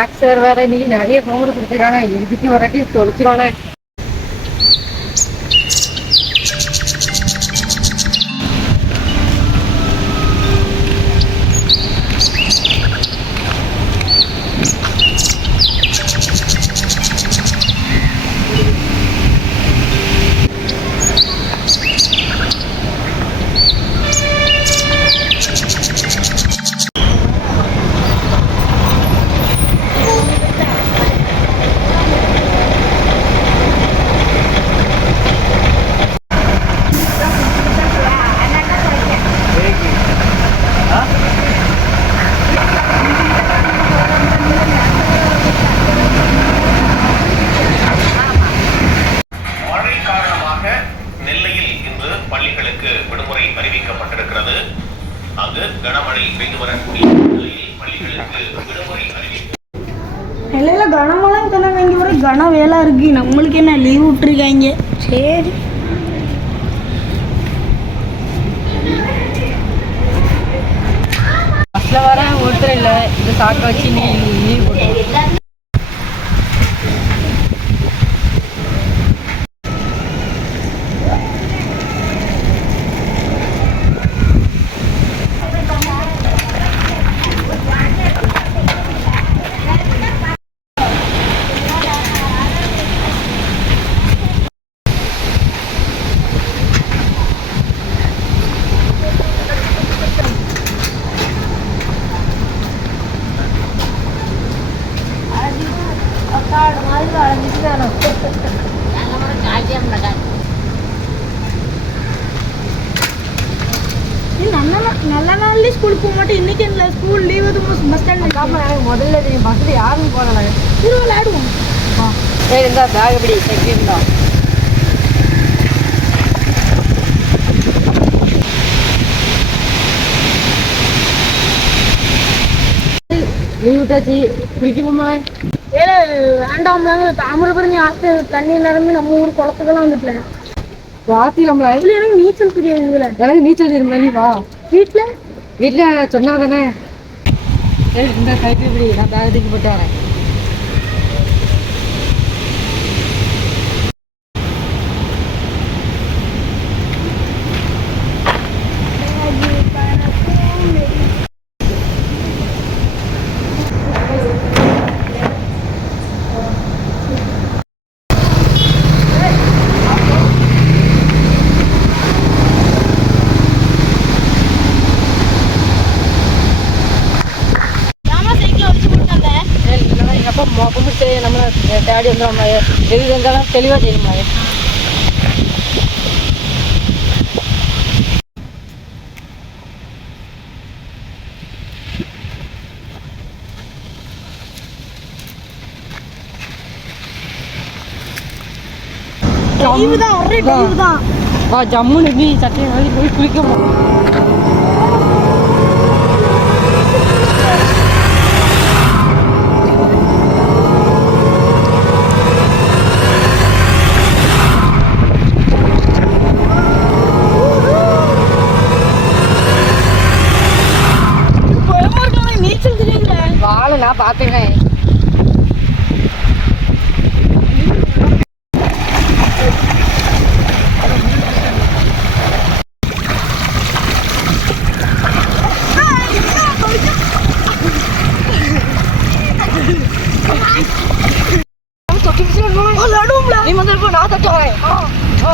Maths sir வேற இன்னைக்கு நிறைய ஹோம்ஒர்க் கொடுத்துருக்காங்க இதுக்கு வராட்டி தொலைச்சிருவானே. கனமழை பெய்து வரக்கூடிய நிலையில் பள்ளிகளுக்கு விடுமுறை அறிவிப்பு. நிலையில கனமழை தானே வேண்டி ஒரு கன வேலை இருக்கு. நம்மளுக்கு என்ன லீவ் விட்டுருக்காங்க? சரி. பஸ்ல வர ஒருத்தர் இல்லை. இந்த சாக்க வச்சு நீ லீவ் போட்டு இது நல்ல நா- நல்ல நாள்லயே ஸ்கூலுக்கு போக மாட்டேன் இன்னைக்கு என்ன? ஸ்கூல் லீவ் எதுவும் பஸ் ஸ்டாண்ட் எனக்கு முதல்ல தெரியும் பஸ்ல யாரும் போகல இரு விளையாடுவோம். சரி இந்த பேக் எப்படி? எனக்கு நீச்சல் தெரியாது இதுல. எனக்கு நீச்சல் தெரியுமா நீ வா. வீட்டில் சொன்னா தானே இந்த சைக்கிள் இப்படி நான் பேக் தூக்கி போட்டு வரேன் இல்லைன்னா எங்கள் அப்பா மொ- கும்பிட்டு நம்மளை தேடி வந்துடும் எது இருந்தாலும் தெளிவாக தெரியுமா ஜம்முன்னு சட்டையை போய் குளிக்க போ. வாழை நான் பார்த்துக்கிறேன் நீ வந்து இருப்ப நான் தட்டு வரேன் ஆ, ஆ.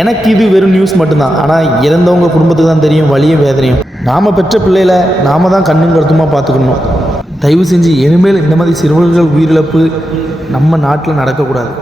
எனக்கு இது வெறும் நியூஸ் மட்டும்தான். ஆனால் இறந்தவங்க குடும்பத்துக்கு தான் தெரியும் வலியும் வேதனையும். நாம் பெற்ற பிள்ளையில நாம தான் கண்ணும் கருத்துமாக பார்த்துக்கணும். தயவு செஞ்சு இனிமேல் இந்த மாதிரி சிறுவர்கள் உயிரிழப்பு நம்ம நாட்டில் நடக்கக்கூடாது.